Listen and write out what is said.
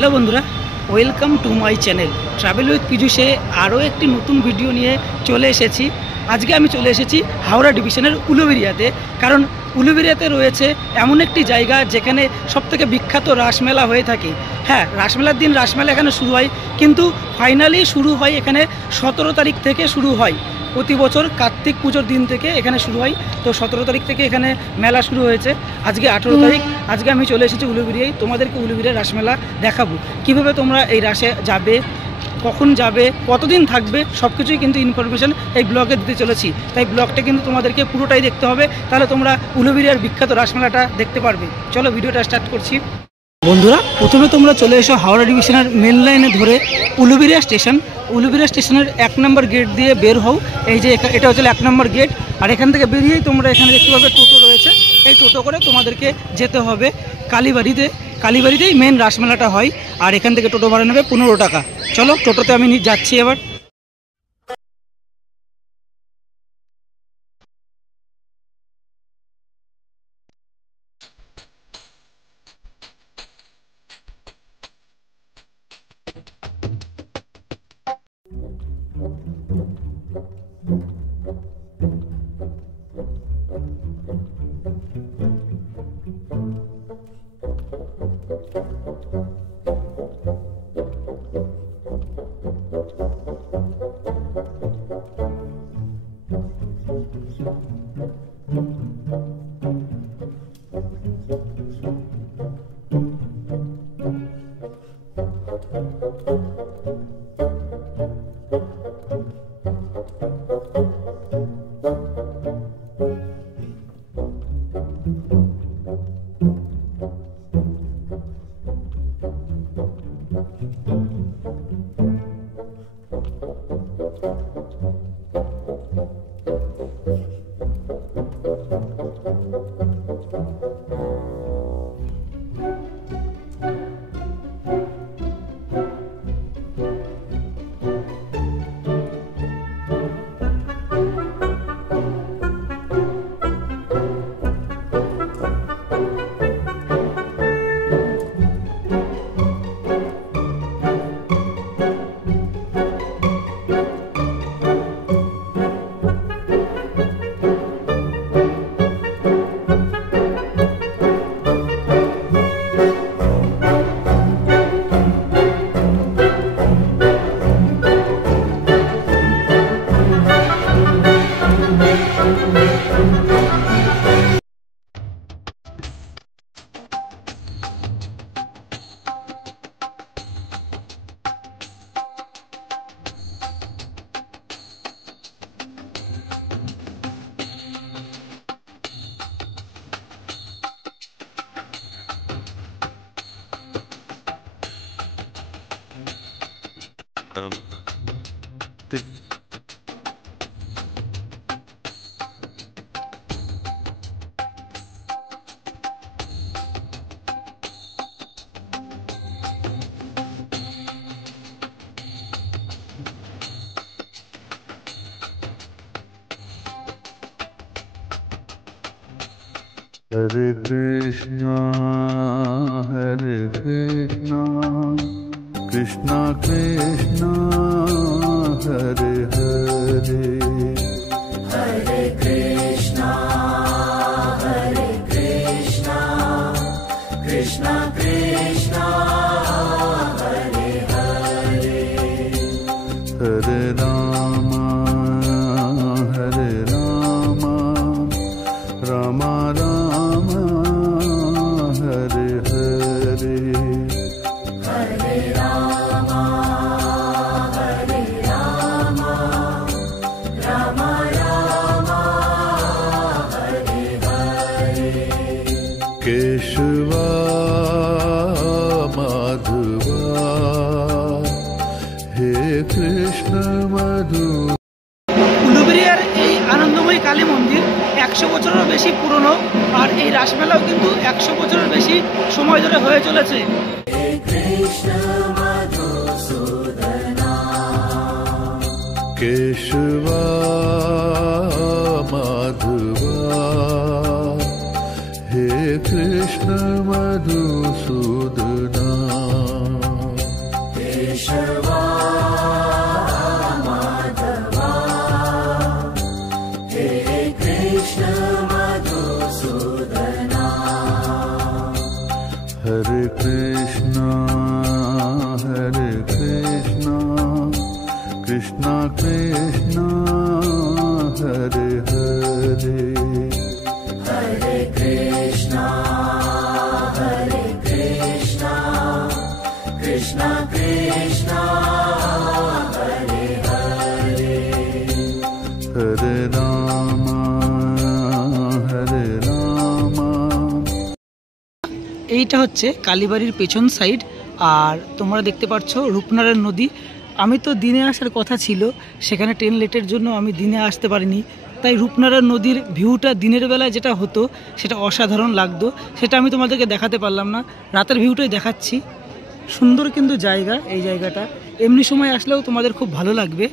Hello বন্ধুরা, welcome to my channel travel with পীযূষে আরও একটি নতুন ভিডিও নিয়ে চলে এসেছি। আজকে আমি চলে এসেছি হাওড়া ডিভিশনের উলুবেড়িয়াতে, কারণ উলুবেড়িয়াতে রয়েছে এমন একটি জায়গা যেখানে সবথেকে বিখ্যাত রাসমেলা হয়ে থাকে। হ্যাঁ, রাসমেলার দিন রাসমেলা এখানে শুরু হয়, কিন্তু ফাইনালি শুরু হয় এখানে 17 তারিখ থেকে শুরু হয়। প্রতি বছর কার্তিক পুজোর দিন থেকে এখানে শুরু হয়। তো 17 তারিখ থেকে এখানে মেলা শুরু হয়েছে, আজকে 18 তারিখ। আজকে আমি চলে এসেছি উলুবেড়িয়ায়, তোমাদেরকে উলুবেড়িয়ার রাসমেলা দেখাবো। কিভাবে তোমরা এই রাসে যাবে, কখন যাবে, কতদিন থাকবে, সব কিছুই কিন্তু ইনফরমেশন এই ব্লগে দিতে চলেছি। তাই ব্লগটা কিন্তু তোমাদেরকে পুরোটাই দেখতে হবে, তাহলে তোমরা উলুবেড়িয়ার বিখ্যাত রাসমেলাটা দেখতে পারবে। চলো ভিডিওটা স্টার্ট করছি। বন্ধুরা, প্রথমে তোমরা চলে এসো হাওড়া ডিভিশনের মেন লাইনে ধরে উলুবেড়িয়া স্টেশন। উলুবেড়িয়া স্টেশনের 1 নম্বর গেট দিয়ে বের হও। এই যে এটা হচ্ছে 1 নম্বর গেট, আর এখান থেকে বেরিয়েই তোমরা এখানে দেখতে পাবে টোটো রয়েছে। এই টোটো করে তোমাদেরকে যেতে হবে কালীবাড়িতে। কালীবাড়িতেই মেন রাসমেলাটা হয়, আর এখান থেকে টোটো ভাড়া নেবে 15 টাকা। চলো টোটোতে আমি যাচ্ছি এবার। Hare Krishna, Krishna Krishna, Hare Hare, Hare Krishna, Krishna Krishna, Hare Hare, Hare Rama, Rama Rama, Hare Hare, Hare Rama, Rama Rama, Hare Hare, Keshava Madhava, He Krishna Madhu। উলুবেড়িয়ার এই আনন্দময়ী কালী মন্দির 100 বছরেরও বেশি পুরনো, আর এই রাসমেলাও কিন্তু 100 বছরের বেশি সময় ধরে হয়ে চলেছে। Keshava Madhava, He Krishna Madhusudana। Keshwa Madhava hey Krishna Madhusudana Hare Krishna, Krishna Krishna, Hare Hare, Hare Krishna, Krishna Krishna, Hare Hare, Hare Rama, Hare Rama. এইটা হচ্ছে কালীবাড়ির পেছন সাইড। আর তোমরা দেখতে পাচ্ছ রূপনারায়ণ নদী। আমি তো দিনে আসার কথা ছিল, সেখানে ট্রেন লেটের জন্য আমি দিনে আসতে পারিনি। তাই রূপনারায়ণ নদীর ভিউটা দিনের বেলায় যেটা হতো সেটা অসাধারণ লাগতো, সেটা আমি তোমাদেরকে দেখাতে পারলাম না। রাতের ভিউটাই দেখাচ্ছি। সুন্দর কিন্তু জায়গা, এই জায়গাটা এমনি সময় আসলেও তোমাদের খুব ভালো লাগবে।